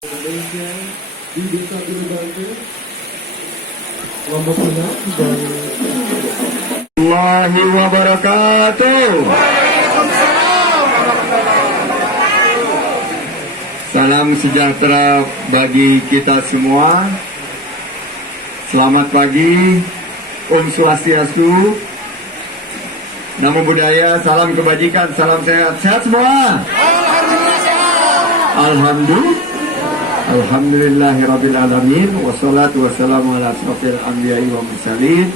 Indonesia di Desa Bulubantu, Lombok Tengah dan Allahi wabarakatuh. Salam sejahtera bagi kita semua. Selamat pagi, Om Swastiastu, Namo Buddhaya, salam kebajikan, salam sehat. Sehat semua? Alhamdulillahirabbil alamin, wassalatu wassalamu ala asrofil anbiya'i wa mursalin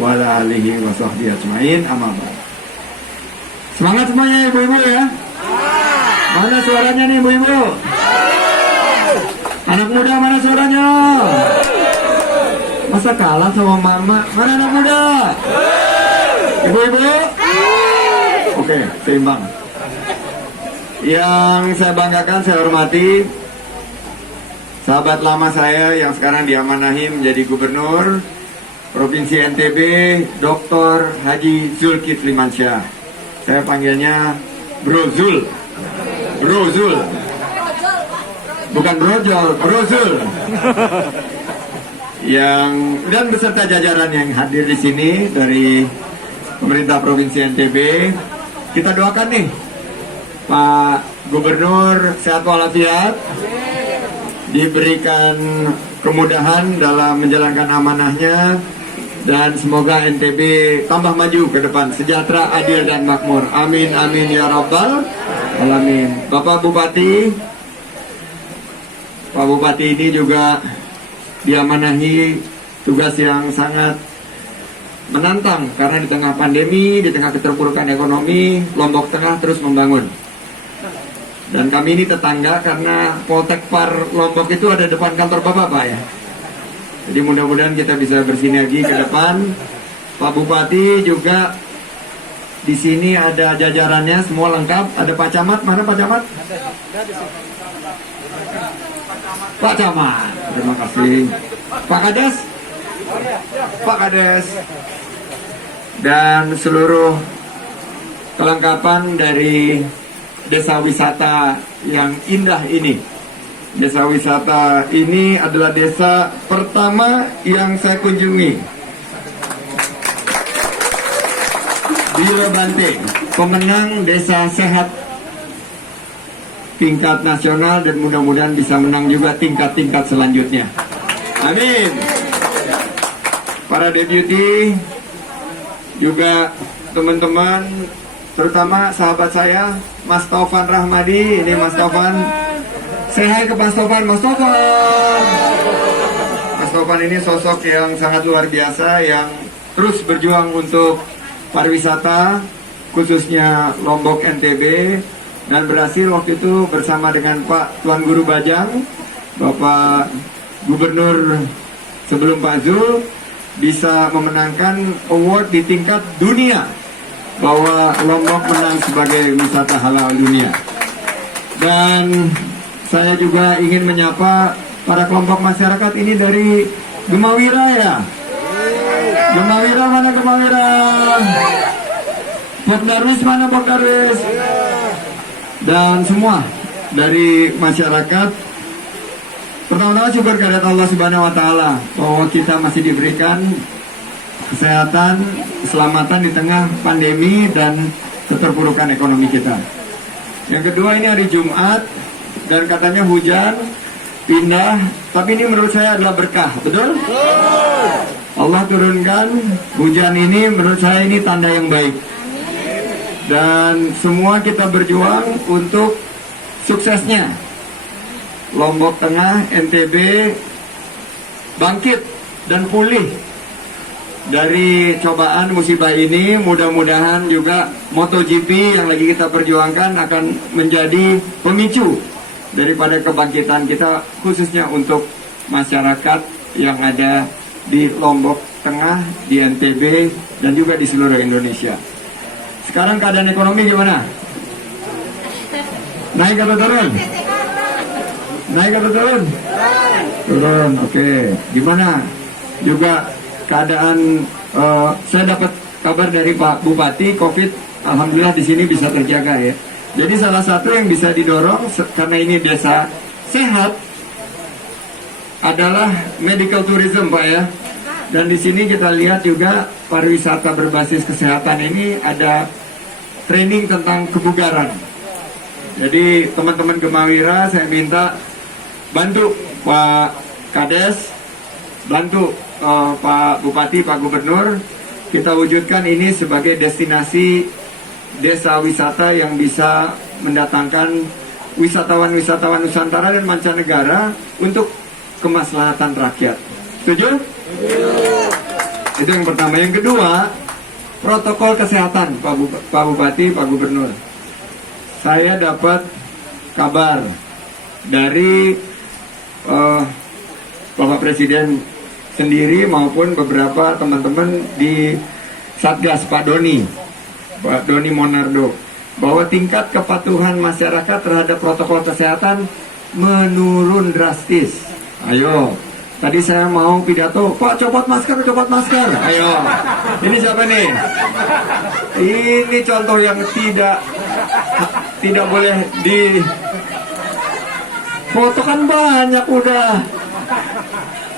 wa ala alihi wa sahbihi ajmain, amma ba'd. Semangat semuanya ibu-ibu ya. Mana suaranya nih ibu-ibu? Anak muda mana suaranya? Masa kalah sama mama? Mana anak muda? Ibu-ibu? Oke, seimbang. Yang saya banggakan, saya hormati sahabat lama saya yang sekarang diamanahi menjadi gubernur Provinsi NTB, Dr. Haji Zulkifli Mansyah. Saya panggilnya Bro Zul. Bro Zul. Bukan brojol, Bro Zul. Dan beserta jajaran yang hadir di sini dari pemerintah Provinsi NTB, kita doakan nih Pak Gubernur sehat walafiat, diberikan kemudahan dalam menjalankan amanahnya, dan semoga NTB tambah maju ke depan, sejahtera, adil, dan makmur. Amin, amin, ya rabbal alamin. Bapak Bupati, Pak Bupati ini juga diamanahi tugas yang sangat menantang, karena di tengah pandemi, di tengah keterpurukan ekonomi, Lombok Tengah terus membangun. Dan kami ini tetangga karena Poltekpar Lombok itu ada depan kantor Bapak ya. Jadi mudah-mudahan kita bisa bersinergi ke depan. Pak Bupati juga di sini ada jajarannya semua lengkap. Ada Pak Camat, mana Pak Camat? Pak Camat, terima kasih. Pak Kades? Pak Kades. Dan seluruh kelengkapan dari desa wisata yang indah ini. Desa wisata ini adalah desa pertama yang saya kunjungi di Lebanting, pemenang desa sehat tingkat nasional, dan mudah-mudahan bisa menang juga tingkat-tingkat selanjutnya. Amin. Para deputi, juga teman-teman, terutama sahabat saya Mas Taufan Rahmadi. Ini Mas Taufan. Say hi ke Mas Taufan. Mas Taufan. Mas Taufan ini sosok yang sangat luar biasa, yang terus berjuang untuk pariwisata, khususnya Lombok NTB, dan berhasil waktu itu bersama dengan Pak Tuan Guru Bajang, Bapak Gubernur sebelum Pak Zul, bisa memenangkan award di tingkat dunia, bahwa Lombok menang sebagai wisata halal dunia. Dan saya juga ingin menyapa para kelompok masyarakat ini dari Gemawira ya. Gemawira, mana Gemawira? Bok Darwis, mana Bok Darwis? Dan semua dari masyarakat. Pertama-tama syukur kehadirat Allah Subhanahu wa taala bahwa kita masih diberikan kesehatan, keselamatan di tengah pandemi dan keterpurukan ekonomi kita. Yang kedua, ini hari Jumat dan katanya hujan pindah, tapi ini menurut saya adalah berkah, betul? Allah turunkan hujan ini, menurut saya ini tanda yang baik. Dan semua kita berjuang untuk suksesnya Lombok Tengah, NTB bangkit dan pulih dari cobaan musibah ini. Mudah-mudahan juga MotoGP yang lagi kita perjuangkan akan menjadi pemicu daripada kebangkitan kita, khususnya untuk masyarakat yang ada di Lombok Tengah, di NTB, dan juga di seluruh Indonesia. Sekarang keadaan ekonomi gimana? Naik atau turun? Naik atau turun? Turun, oke. Gimana? Juga keadaan, saya dapat kabar dari Pak Bupati, COVID alhamdulillah di sini bisa terjaga ya. Jadi salah satu yang bisa didorong, karena ini desa sehat adalah medical tourism, Pak ya. Dan di sini kita lihat juga pariwisata berbasis kesehatan ini ada training tentang kebugaran. Jadi teman-teman Gemawira saya minta bantu Pak Kades, bantu Pak Bupati, Pak Gubernur, kita wujudkan ini sebagai destinasi desa wisata yang bisa mendatangkan wisatawan-wisatawan Nusantara dan mancanegara untuk kemaslahatan rakyat. Setuju? Itu yang pertama. Yang kedua, protokol kesehatan Pak Bupati, Pak Gubernur. Saya dapat kabar dari Bapak Presiden sendiri maupun beberapa teman-teman di Satgas, Pak Doni Monardo, bahwa tingkat kepatuhan masyarakat terhadap protokol kesehatan menurun drastis. Ayo, tadi saya mau pidato, Pak copot masker. Ayo, ini siapa nih? Ini contoh yang tidak boleh di foto, kan banyak udah.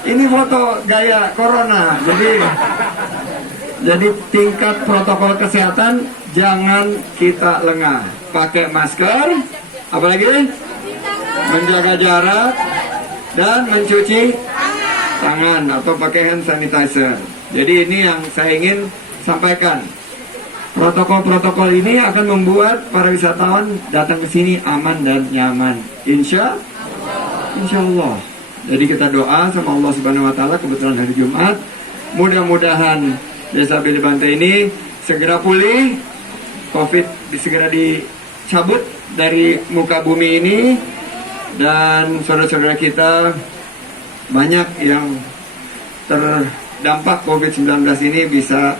Ini foto gaya corona. Jadi tingkat protokol kesehatan jangan kita lengah. Pakai masker, apalagi menjaga jarak dan mencuci tangan atau pakai hand sanitizer. Jadi ini yang saya ingin sampaikan. Protokol-protokol ini akan membuat para wisatawan datang ke sini aman dan nyaman. Insya Allah. Jadi kita doa sama Allah Subhanahu Wa Taala, kebetulan hari Jumat, mudah-mudahan Desa Bilebante ini segera pulih, COVID segera dicabut dari muka bumi ini, dan saudara-saudara kita banyak yang terdampak COVID-19 ini bisa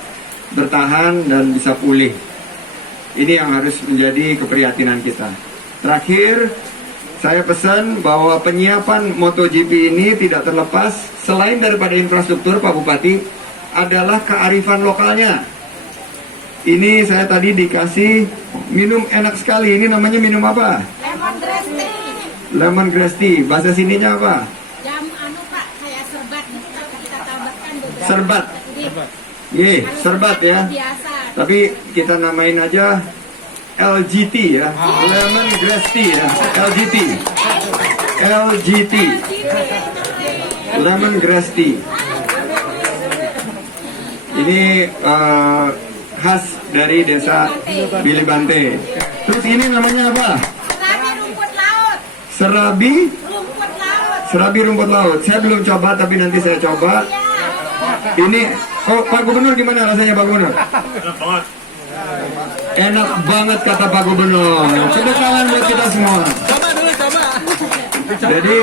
bertahan dan bisa pulih. Ini yang harus menjadi keprihatinan kita. Terakhir, saya pesan bahwa penyiapan MotoGP ini tidak terlepas selain daripada infrastruktur, Pak Bupati, adalah kearifan lokalnya. Ini saya tadi dikasih minum enak sekali. Ini namanya minum apa? Lemon grass tea. Lemon grass tea. Bahasa sininya apa? Jam Pak, kayak serbat gitu, kita tambahkan beberapa. Serbat. Jadi, Serbat ya. biasa. Tapi kita namain aja LGT ya. Lemon grass tea ya. LGT. Lemon grass tea. Ini khas dari desa Bilebante. Terus ini namanya apa? Serabi rumput laut. Serabi Rumput laut. Serabi rumput laut. Saya belum coba, tapi nanti saya coba. Ini, Pak Gubernur gimana rasanya, Pak Gubernur? Enak banget kata Pak Gubernur. Tepuk tangan buat kita semua. Jadi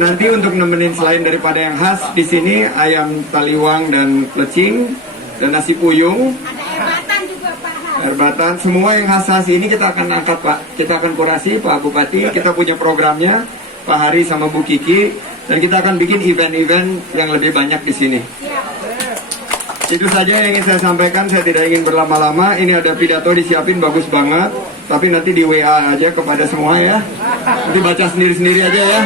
nanti untuk nemenin selain daripada yang khas di sini ayam taliwang dan plecing dan nasi puyung, Ada air batan juga Pak. air batan, semua yang khas ini kita akan angkat Pak. Kita akan kurasi Pak Bupati. Kita punya programnya Pak Hari sama Bu Kiki, dan kita akan bikin event-event yang lebih banyak di sini. Itu saja yang ingin saya sampaikan. Saya tidak ingin berlama-lama. Ini ada pidato disiapin bagus banget, tapi nanti di WA aja kepada semua ya. Nanti baca sendiri-sendiri aja ya.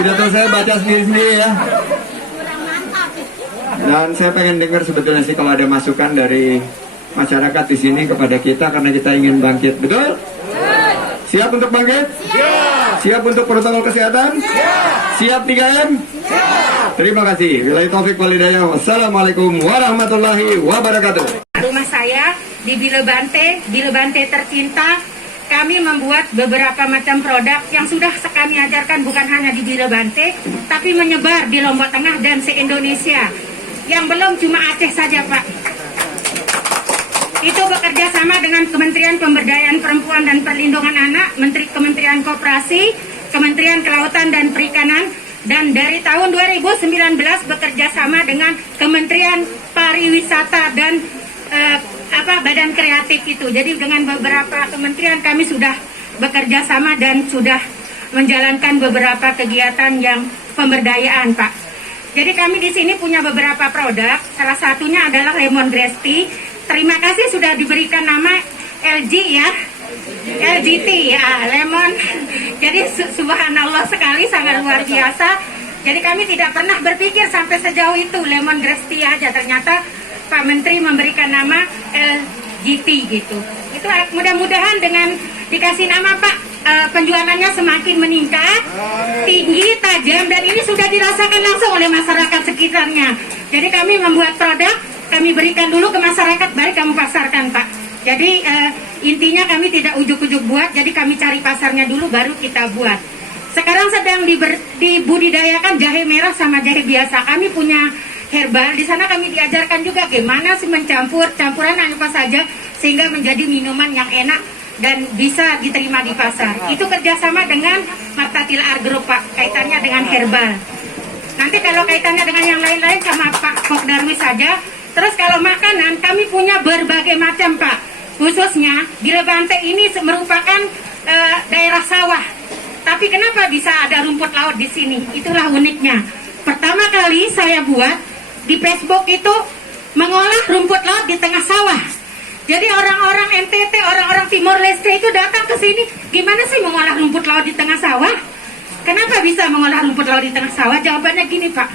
Pidato saya baca sendiri-sendiri ya. Kurang mantap. Dan saya pengen dengar sebetulnya sih kalau ada masukan dari masyarakat di sini kepada kita, karena kita ingin bangkit. Betul? Siap untuk bangkit? Siap untuk protokol kesehatan? Siap 3M? Terima kasih. Billahi taufik wal hidayah. Wassalamualaikum warahmatullahi wabarakatuh. Rumah saya di Bilebante tercinta. Kami membuat beberapa macam produk yang sudah kami ajarkan bukan hanya di Bilebante, tapi menyebar di Lombok Tengah dan se-Indonesia. Yang belum cuma Aceh saja, Pak. Itu bekerja sama dengan Kementerian Pemberdayaan Perempuan dan Perlindungan Anak, Kementerian Koperasi, Kementerian Kelautan dan Perikanan, dan dari tahun 2019 bekerja sama dengan Kementerian Pariwisata dan Badan Kreatif itu. Jadi dengan beberapa kementerian kami sudah bekerja sama dan sudah menjalankan beberapa kegiatan yang pemberdayaan, Pak. Jadi kami di sini punya beberapa produk. Salah satunya adalah lemon grass tea. Terima kasih sudah diberikan nama LG ya. LGT ya, lemon. Jadi subhanallah sekali, sangat luar biasa. Jadi kami tidak pernah berpikir sampai sejauh itu lemongrass tea aja. Ternyata Pak Menteri memberikan nama LGT gitu. Itu mudah-mudahan dengan dikasih nama Pak, penjualannya semakin meningkat, tinggi, tajam, dan ini sudah dirasakan langsung oleh masyarakat sekitarnya. Jadi kami membuat produk, kami berikan dulu ke masyarakat, baru kami pasarkan Pak. Jadi intinya kami tidak ujuk-ujuk buat, jadi kami cari pasarnya dulu baru kita buat. Sekarang sedang dibudidayakan jahe merah sama jahe biasa. Kami punya herbal, di sana kami diajarkan juga gimana sih mencampur, campuran apa saja sehingga menjadi minuman yang enak dan bisa diterima di pasar. Itu kerjasama dengan Martatil Agro Pak, kaitannya dengan herbal. Nanti kalau kaitannya dengan yang lain-lain sama Pak Kok Darwis saja. Terus kalau makanan kami punya berbagai macam Pak. Khususnya Bila Bante ini merupakan daerah sawah. Tapi kenapa bisa ada rumput laut di sini? Itulah uniknya. Pertama kali saya buat di Facebook itu mengolah rumput laut di tengah sawah. Jadi orang-orang NTT, orang-orang Timor Leste itu datang ke sini, gimana sih mengolah rumput laut di tengah sawah? Kenapa bisa mengolah rumput laut di tengah sawah? Jawabannya gini Pak,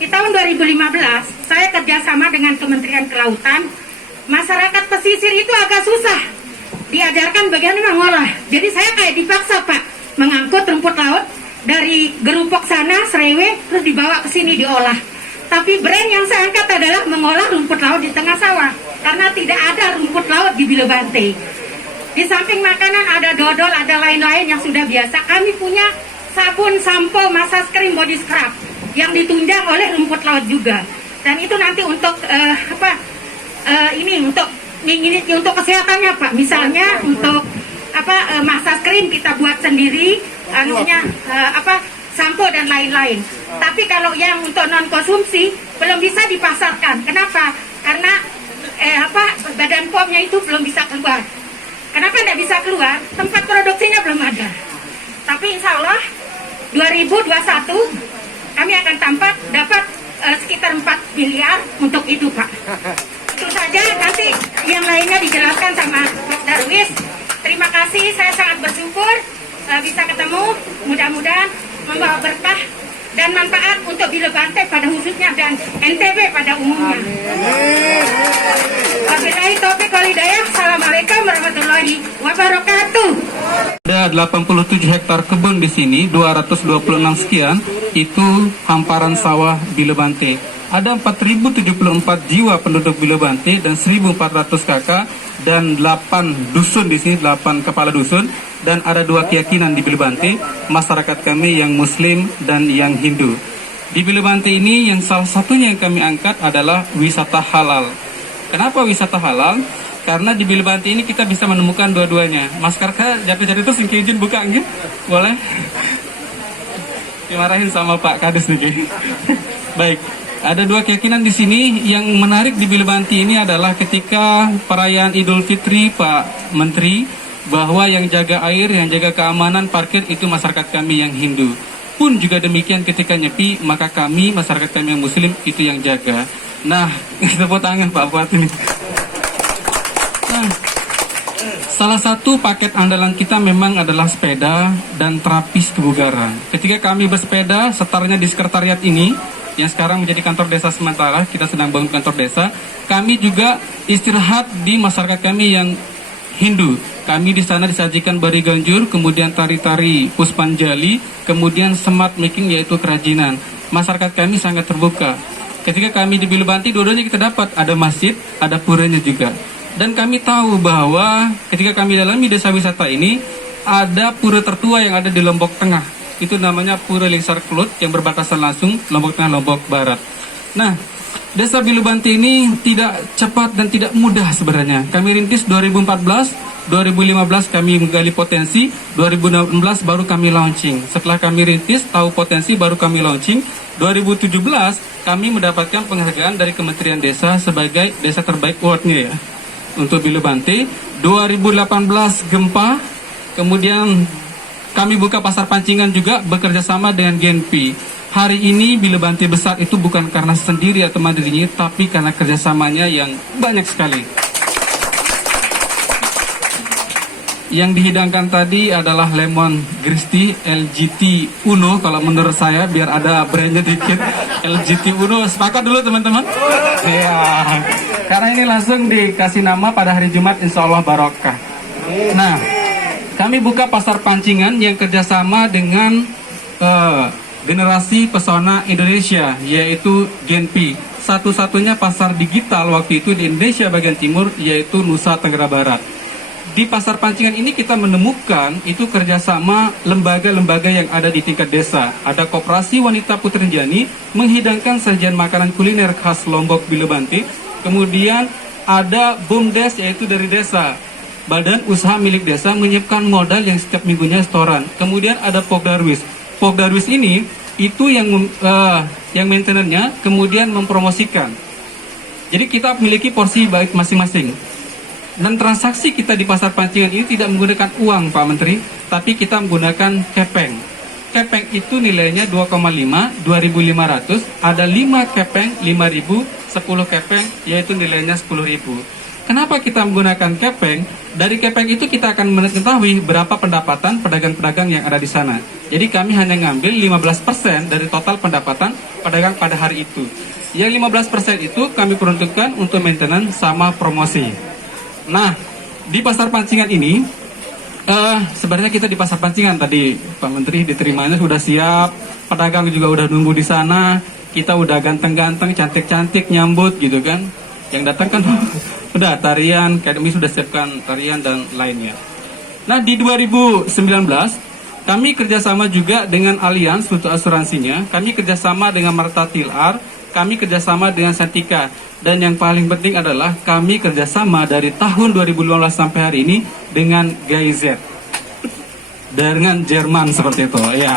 di tahun 2015 saya kerjasama dengan Kementerian Kelautan. Masyarakat pesisir itu agak susah diajarkan bagaimana mengolah. Jadi saya kayak dipaksa Pak, mengangkut rumput laut dari Gerupok sana, Serewe, terus dibawa ke sini diolah. Tapi brand yang saya angkat adalah mengolah rumput laut di tengah sawah, karena tidak ada rumput laut di Bila Bante. Di samping makanan ada dodol, ada lain-lain yang sudah biasa. Kami punya sabun, sampo, massage cream, body scrub yang ditunjang oleh rumput laut juga. Dan itu nanti untuk untuk kesehatannya Pak. Misalnya untuk massage cream kita buat sendiri, sampo dan lain-lain. Tapi kalau yang untuk non konsumsi belum bisa dipasarkan. Kenapa? Karena badan POM-nya itu belum bisa keluar. Kenapa tidak bisa keluar? Tempat produksinya belum ada. Tapi insya Allah 2021 kami akan dapat sekitar 4 miliar untuk itu Pak. Itu saja, nanti yang lainnya dijelaskan sama Prof. Darwis. Terima kasih, saya sangat bersyukur bisa ketemu, mudah-mudahan membawa berkah dan manfaat untuk Bila Bante pada khususnya dan NTB pada umumnya. Wabillahi taufiq wal hidayah. Assalamualaikum warahmatullahi wabarakatuh. Ada 87 hektar kebun di sini, 226 sekian itu hamparan sawah Bila Bante. Ada 4.074 jiwa penduduk Bila Bante dan 1.400 kakak dan 8 dusun di sini, 8 kepala dusun, dan ada 2 keyakinan di Bila Bante, masyarakat kami yang Muslim dan yang Hindu. Di Bila Bante ini yang salah satunya yang kami angkat adalah wisata halal. Kenapa wisata halal? Karena di Bila Bante ini kita bisa menemukan dua-duanya. Mas Karka jatuh-jatuh itu singki izin buka nggih? Boleh? Dimarahin sama Pak Kades nih. Baik. Ada 2 keyakinan di sini. Yang menarik di Bila Bante ini adalah ketika perayaan Idul Fitri Pak Menteri, bahwa yang jaga air, yang jaga keamanan parkir itu masyarakat kami yang Hindu. Pun juga demikian ketika nyepi, maka kami masyarakat kami yang Muslim itu yang jaga. Nah, tepuk tangan Pak Buat ini. Nah, salah satu paket andalan kita memang adalah sepeda dan terapis kebugaran. Ketika kami bersepeda, setarnya di sekretariat ini, yang sekarang menjadi kantor desa sementara, kita sedang bangun kantor desa. Kami juga istirahat di masyarakat kami yang Hindu. Kami di sana disajikan bari ganjur, kemudian tari-tari puspanjali, kemudian smart making yaitu kerajinan. Masyarakat kami sangat terbuka. Ketika kami di Bila Bante, dua-duanya kita dapat, ada masjid, ada puranya juga. Dan kami tahu bahwa ketika kami dalami desa wisata ini, ada pura tertua yang ada di Lombok Tengah. Itu namanya Pura Lingsar Kelut yang berbatasan langsung Lombok Tengah, Lombok Barat. Nah, desa Bila Bante ini tidak cepat dan tidak mudah sebenarnya. Kami rintis 2014, 2015 kami menggali potensi, 2016 baru kami launching. Setelah kami rintis, tahu potensi, baru kami launching. 2017 kami mendapatkan penghargaan dari Kementerian Desa sebagai desa terbaik award-nya ya untuk Bila Bante. 2018 gempa, kemudian kami buka pasar pancingan juga bekerja sama dengan GNP. Hari ini Bila Bante besar itu bukan karena sendiri atau mandirinya, tapi karena kerjasamanya yang banyak sekali. Yang dihidangkan tadi adalah lemon Gristi LGT Uno. Kalau menurut saya biar ada brandnya dikit, LGT Uno. Sepakat dulu teman-teman? Iya. Karena ini langsung dikasih nama pada hari Jumat, insya Allah barokah. Nah, kami buka pasar pancingan yang kerjasama dengan Generasi Pesona Indonesia, yaitu Genpi. Satu-satunya pasar digital waktu itu di Indonesia bagian timur, yaitu Nusa Tenggara Barat. Di pasar pancingan ini kita menemukan itu kerjasama lembaga-lembaga yang ada di tingkat desa. Ada Koperasi Wanita Putrenjani menghidangkan sajian makanan kuliner khas Lombok Bilebante. Kemudian ada BUMDes, yaitu dari desa. Badan Usaha Milik Desa menyiapkan modal yang setiap minggunya setoran. Kemudian ada Pogdarwis. Pogdarwis ini itu yang maintenance-nya kemudian mempromosikan. Jadi kita memiliki porsi baik masing-masing. Dan transaksi kita di pasar pancingan ini tidak menggunakan uang, Pak Menteri, tapi kita menggunakan kepeng. Kepeng itu nilainya 2,5, 2.500, ada 5 kepeng, 5.000, 10 kepeng, yaitu nilainya 10.000. Kenapa kita menggunakan kepeng? Dari kepeng itu kita akan mengetahui berapa pendapatan pedagang-pedagang yang ada di sana. Jadi kami hanya ngambil 15% dari total pendapatan pedagang pada hari itu. Yang 15% itu kami peruntukkan untuk maintenance sama promosi. Nah, di pasar pancingan ini, sebenarnya kita di pasar pancingan tadi, Pak Menteri diterimanya sudah siap, pedagang juga udah nunggu di sana, kita udah ganteng-ganteng, cantik-cantik nyambut gitu kan. Yang datang kan udah tarian, kami sudah siapkan tarian dan lainnya. Nah, di 2019 kami kerjasama juga dengan Allianz untuk asuransinya, kami kerjasama dengan Marta Tilar, kami kerjasama dengan Santika. Dan yang paling penting adalah kami kerjasama dari tahun 2015 sampai hari ini dengan GIZ, dengan Jerman seperti itu. Ya.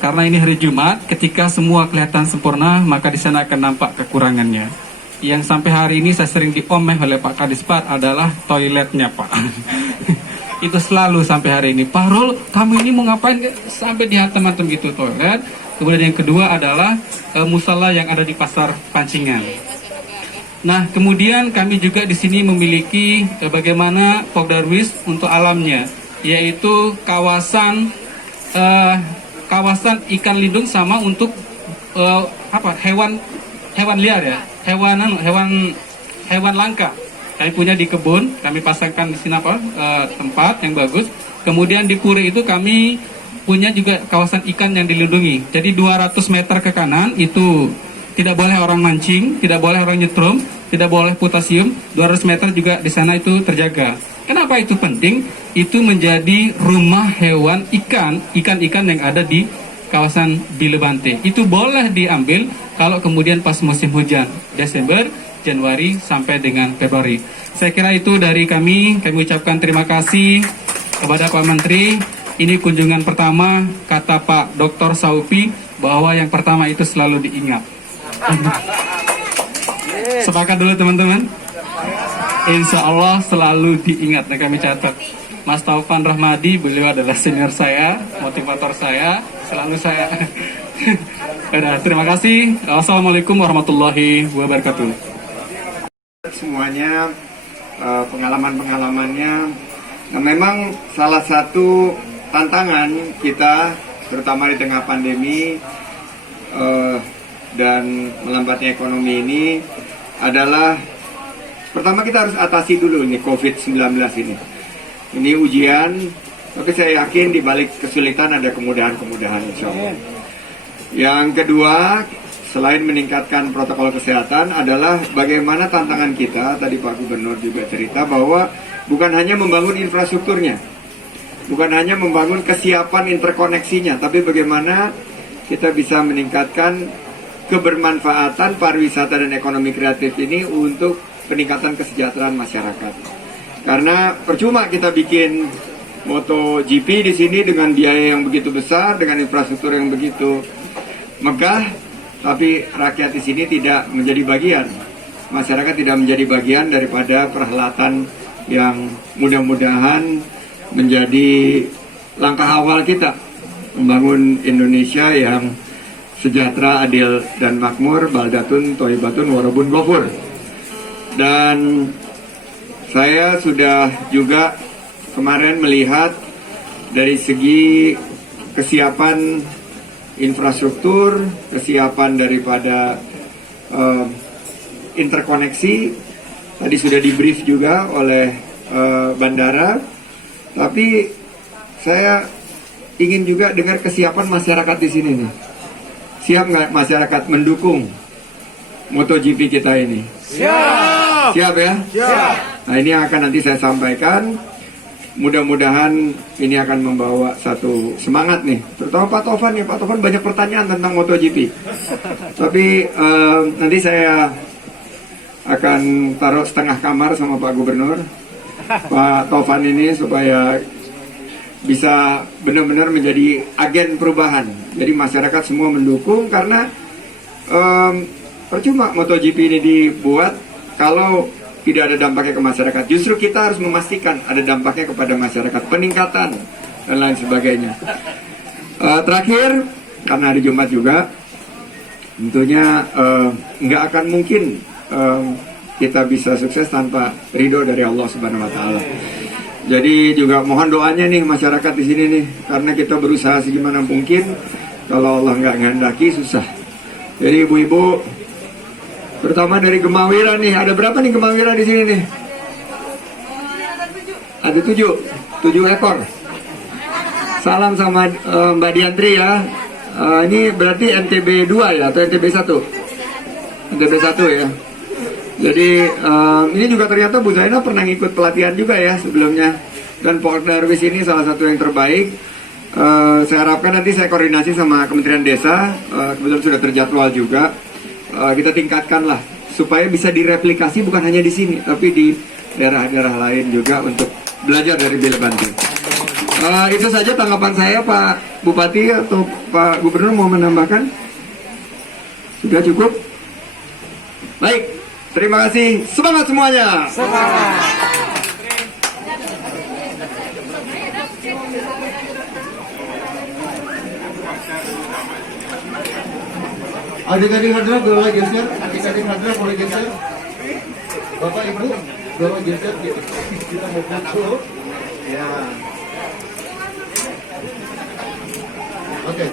Karena ini hari Jumat, ketika semua kelihatan sempurna, maka di sana akan nampak kekurangannya. Yang sampai hari ini saya sering diomeh oleh Pak Kadispar adalah toiletnya, Pak. Itu selalu sampai hari ini. Pak Rul, kamu ini mau ngapain sampai dihantam-hantam gitu toilet? Kemudian yang kedua adalah musala yang ada di pasar pancingan. Nah, kemudian kami juga di sini memiliki bagaimana Pogdarwis untuk alamnya, yaitu kawasan ikan lindung sama untuk hewan liar ya, hewan langka. Kami punya di kebun, kami pasangkan di sini tempat yang bagus. Kemudian di Puri itu kami punya juga kawasan ikan yang dilindungi. Jadi 200 meter ke kanan itu tidak boleh orang mancing, tidak boleh orang nyetrum, tidak boleh potasium. 200 meter juga di sana itu terjaga. Kenapa itu penting? Itu menjadi rumah hewan ikan-ikan yang ada di kawasan Bilebante. Itu boleh diambil kalau kemudian pas musim hujan, Desember, Januari sampai dengan Februari. Saya kira itu dari kami ucapkan terima kasih kepada Pak Menteri. Ini kunjungan pertama, kata Pak Dr. Saupi, bahwa yang pertama itu selalu diingat. Sepakat dulu teman-teman? Insya Allah selalu diingat, dan kami catat. Mas Taufan Rahmadi, beliau adalah senior saya, motivator saya, selalu saya. Terima kasih. Assalamualaikum warahmatullahi wabarakatuh. Semuanya pengalaman-pengalamannya. Nah, memang salah satu tantangan kita, terutama di tengah pandemi dan melambatnya ekonomi ini adalah pertama kita harus atasi dulu ini COVID-19 ini. Ini ujian, tapi saya yakin di balik kesulitan ada kemudahan-kemudahan insya Allah. Yang kedua, selain meningkatkan protokol kesehatan adalah bagaimana tantangan kita, tadi Pak Gubernur juga cerita bahwa bukan hanya membangun infrastrukturnya, bukan hanya membangun kesiapan interkoneksinya, tapi bagaimana kita bisa meningkatkan kebermanfaatan pariwisata dan ekonomi kreatif ini untuk peningkatan kesejahteraan masyarakat. Karena percuma kita bikin MotoGP di sini dengan biaya yang begitu besar, dengan infrastruktur yang begitu megah, tapi rakyat di sini tidak menjadi bagian. Masyarakat tidak menjadi bagian daripada perhelatan yang mudah-mudahan menjadi langkah awal kita membangun Indonesia yang sejahtera, adil, dan makmur, baldatun, toibatun, warabun, gofur. Dan saya sudah juga kemarin melihat dari segi kesiapan infrastruktur, kesiapan daripada interkoneksi. Tadi sudah di-brief juga oleh bandara. Tapi saya ingin juga dengar kesiapan masyarakat di sini nih. Siap nggak masyarakat mendukung MotoGP kita ini? Siap. Siap ya? Siap. Nah, ini yang akan nanti saya sampaikan. Mudah-mudahan ini akan membawa satu semangat nih. Terutama Pak Tovan nih. Pak Tovan banyak pertanyaan tentang MotoGP. Tapi nanti saya akan taruh setengah kamar sama Pak Gubernur, Pak Tovan ini, supaya bisa benar-benar menjadi agen perubahan. Jadi masyarakat semua mendukung, karena percuma MotoGP ini dibuat kalau tidak ada dampaknya ke masyarakat. Justru kita harus memastikan ada dampaknya kepada masyarakat, peningkatan dan lain sebagainya. Terakhir, karena hari Jumat juga, tentunya nggak akan mungkin kita bisa sukses tanpa ridho dari Allah Subhanahu Wa Taala. Jadi juga mohon doanya nih masyarakat di sini nih, karena kita berusaha segimana mungkin. Kalau Allah nggak ngehendaki susah. Jadi ibu-ibu, terutama dari Gemawira nih, ada berapa nih Gemawira di sini nih? Ada 7 ekor. Salam sama Mbak Diantri ya. Ini berarti NTB 2 ya, atau NTB 1? NTB 1 ya. Jadi ini juga ternyata Bu Zainal pernah ngikut pelatihan juga ya sebelumnya. Dan Pak Darwis ini salah satu yang terbaik. Saya harapkan nanti saya koordinasi sama Kementerian Desa, kebetulan sudah terjadwal juga. Kita tingkatkan lah supaya bisa direplikasi bukan hanya di sini, tapi di daerah-daerah lain juga untuk belajar dari Bila Banting. Itu saja tanggapan saya, Pak Bupati atau Pak Gubernur mau menambahkan? Sudah cukup? Baik. Terima kasih, semangat semuanya. Semangat. Adik-adik hadirin boleh geser, adik-adik hadirin boleh geser. Bapak Ibu boleh geser, kita mau foto. Ya. Oke.